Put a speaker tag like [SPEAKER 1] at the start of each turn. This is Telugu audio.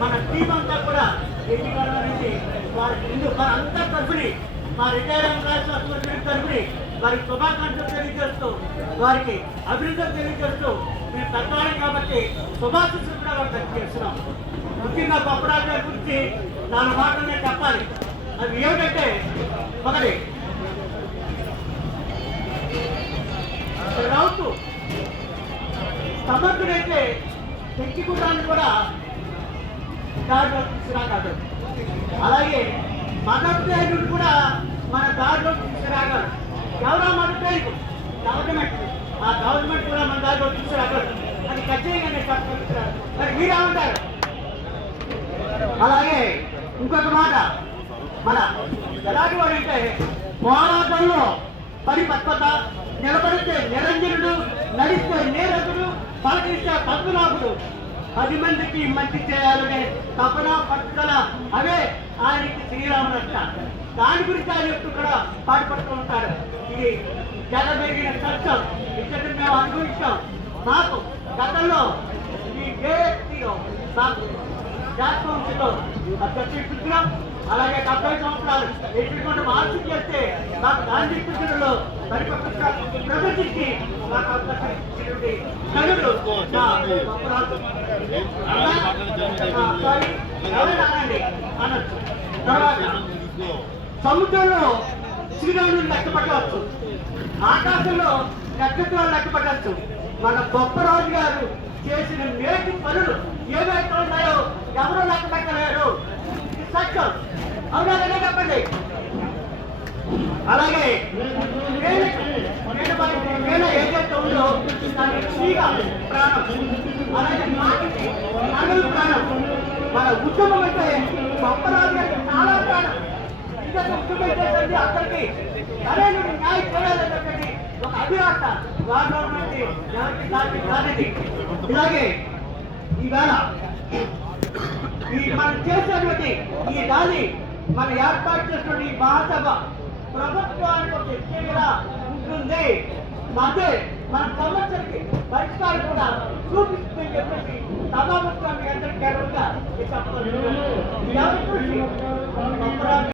[SPEAKER 1] మన టీం అంతా కూడా ఎన్ని నుంచి వారికి ముందు మన అంతా తరఫుని మా రిటైర్ ఎంప్లాయీస్ తరఫుని వారికి శుభాకాంక్షలు తెలియజేస్తూ వారికి అభివృద్ధి తెలియజేస్తూ మేము పెద్దవాళ్ళం కాబట్టి శుభాకాంక్షలు కూడా వారికి తెలియజేస్తున్నాం ముఖ్యంగా పప్పుడాల గురించి నాలుగు మాటలు నేను చెప్పాలి. అది ఏమిటంటే ఒకటి రౌతు సమర్థుడైతే పెంచుకోవడానికి కూడా దాంట్లో తీసుకురాగలడు అలాగే మదర్టైకుడు కూడా మన దాంట్లో తీసుకురాగలడు ఎవరో మదర్టైకు గవర్నమెంట్. ఆ గవర్నమెంట్ కూడా మన దాంట్లో తీసుకురాగలడు అది ఖచ్చితంగా నేను చెప్పగలుగుతున్నాను ఉంటారు అలాగే ఇంకొక మాట. మన ఎలాంటి వాడంటే పోరాటంలో పరిపక్వత నిలబడితే నిరంజనుడు నడిస్తే నేరకుడు పలకరిస్తే పద్మనాభుడు పది మందికి మంచి చేయాలనే తపన పట్టుదల అవే ఆయనకి శ్రీరామరక్ష దాని గురించి ఆయన ఎప్పుడు కూడా పాటుపడుతూ ఉంటారు. ఇది జగ సత్యం ఇక్కడ మేము అనుభవించాం. నాకు గతంలో ఈ జేఎస్టీలో నాకు జాతవంశంలో అధ్యక్షుడు పుట్టినాం అలాగే డెబ్బై సంవత్సరాలు ఎటువంటి మార్పు చేస్తే నాకు గాంధీ పుట్టినలో పరిపక్వత ప్రదర్శించి నాకు అధ్యక్షుడి కనుడు అనొచ్చు. తర్వాత సముద్రంలో శ్రీరాముని లెక్క పట్టవచ్చు ఆకాశంలో నక్షత్రాలు లెక్క పట్టవచ్చు మన గొప్ప రాజు గారు చేసిన నేటి పనులు ఏవైతే ఉన్నాయో ఎవరు లెక్క పెట్టలేరు. సత్యం. అవునా లేదా చెప్పండి? అలాగే వేల ఏదైతే ఉందో దాని ప్రాణం అలాగే మాటికి నగలు ప్రాణం మన ఉద్యమం అంటే గొప్ప రాజు గారికి చాలా ప్రాణం. ఇంకా ఉద్యమం చేసేది అక్కడికి. అరే న్యాయం చేయాలని ఒక అభిలాష వారిలో నుండి ఎవరికి కానిది ఇలాగే ఇవాళ ఈ మనం చేసినటువంటి ఈ దాని మనం ఏర్పాటు చేసినటువంటి ఈ మహాసభ ప్రభుత్వానికి ఒక హెచ్చరికగా ఉంటుంది అదే మన సమస్యలకి పరిష్కారం కూడా చూపిస్తుందని చెప్పేసి సభాముఖంగా అందరికీ గర్వంగా చెప్పగలుగుతున్నాను. ఎవరి కృషి?